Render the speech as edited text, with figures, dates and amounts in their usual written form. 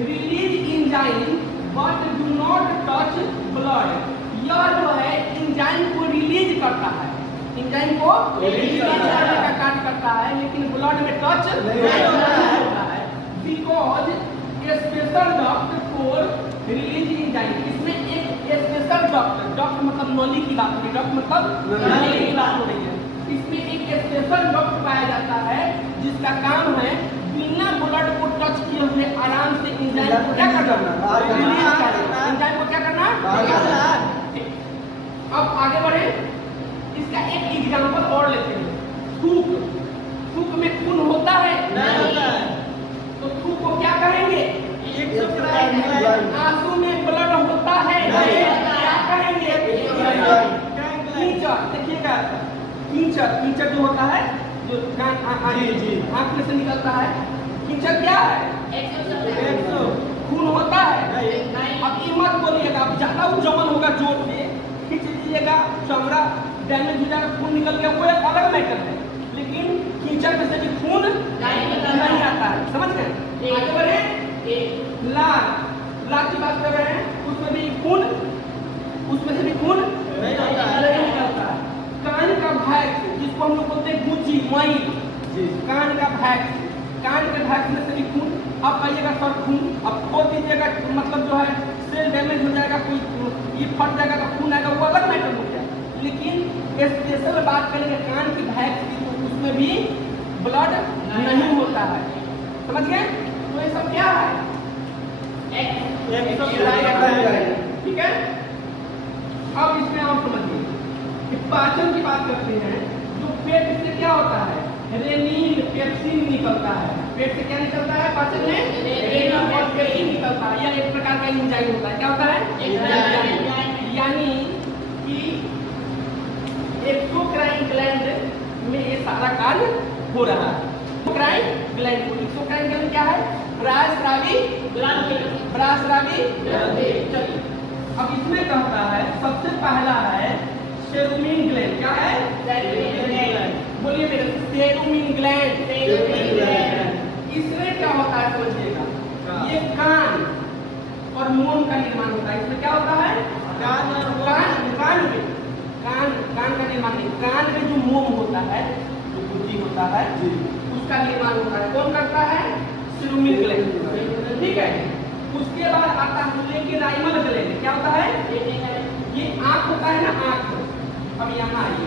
Release enzyme but do not touch blood. यह जो है इंजाइम को रिलीज करता है, इंजाइम को रिलीज करने का कार्य करता है, लेकिन ब्लड में टच नहीं होता है। Because special doctor for release enzyme, इसमें एक स्पेशल डॉक्टर, डॉक्टर मतलब नॉली की बात हो रही है, डॉक्टर मतलब नॉली की बात हो रही है। इसमें एक स्पेशल डॉक्टर पाया जाता है जिसका काम है बिना ब्लड को टच किए हुए आराम से इंजाइम को क्या करना, रिलीज करना, इंजाइम को क्या करना। अब आगे बढ़े, इसका एक एग्जांपल और लेते हैं। थूक, थूक में खून होता है नहीं होता है, तो थूक को क्या कहेंगे, आंसू में ब्लड होता है नहीं, क्या कहेंगे, कीचड़। देखिएगा कीचड़, कीचड़ जो होता है जो आंख में से निकलता है, कीचड़ क्या है, खून होता है। अब ये मत बोलिएगा, अब ज्यादा जमन होगा जोर पे खींच लीजिएगा, चमड़ा डैमेज हो जाएगा, खून निकल गया, वो एक अलग मैटर है, लेकिन कीचड़ में से भी खून नहीं आता है, समझ गए। आगे बढ़े, लार, लार की बात कर रहे हैं, उसमें भी खून, उसमें से भी खून नहीं निकलता है। कान का भैक्स, जिसको हम लोग बोलते हैं गुची मई, कान का भैक्स, कान के भैक्स में से भी खून। अब कहिएगा सर खून, अब खोल दीजिएगा, मतलब जो है सेल डैमेज हो जाएगा, कोई ये फट जाएगा तो खून आएगा, वो अलग मैटर हो गया। लेकिन स्पेशल बात करेंगे कान की भैक्स की, तो उसमें भी ब्लड नहीं होता है, समझ गए। तो ये सब क्या है, ठीक है। अब इसमें आप समझिए कि पाचन की बात करते हैं, जो पेट से क्या होता है, रेनिन पेप्सिन निकलता है, पेट से क्या निकलता है, पाचन में रेनिन और पेप्सिन निकलता है। यह एक प्रकार का एंजाइम होता है, क्या होता है, यानी कि एक्सोक्राइन ग्लैंड में ये सारा कार्य हो रहा है। एक्सोक्राइन ग्लैंड, एक्सोक्राइन ग्लैंड क्या है, ब्रास्रावी ग्लैंड, ब्रास्रावी ग्लैंड। चलिए अब इसमें कहता है सबसे पहला है सेरुमिन ग्लैंड, क्या है, बोलिए मेरे, सेरुमिन ग्लैंड। इसमें क्या होता है समझिएगा, ये कान और मोम का निर्माण होता है। इसमें क्या होता है, कान और कान में, कान का निर्माण नहीं, कान में जो मोम होता है, जो गुद्दी होता है, उसका निर्माण होता है। कौन करता है, सेरुमिन ग्लैंड, ठीक है। उसके बाद आता है लेकिन राइमल ग्लैंड, क्या होता है, ये आंख होता है ना, आंख। अब यहाँ आइए,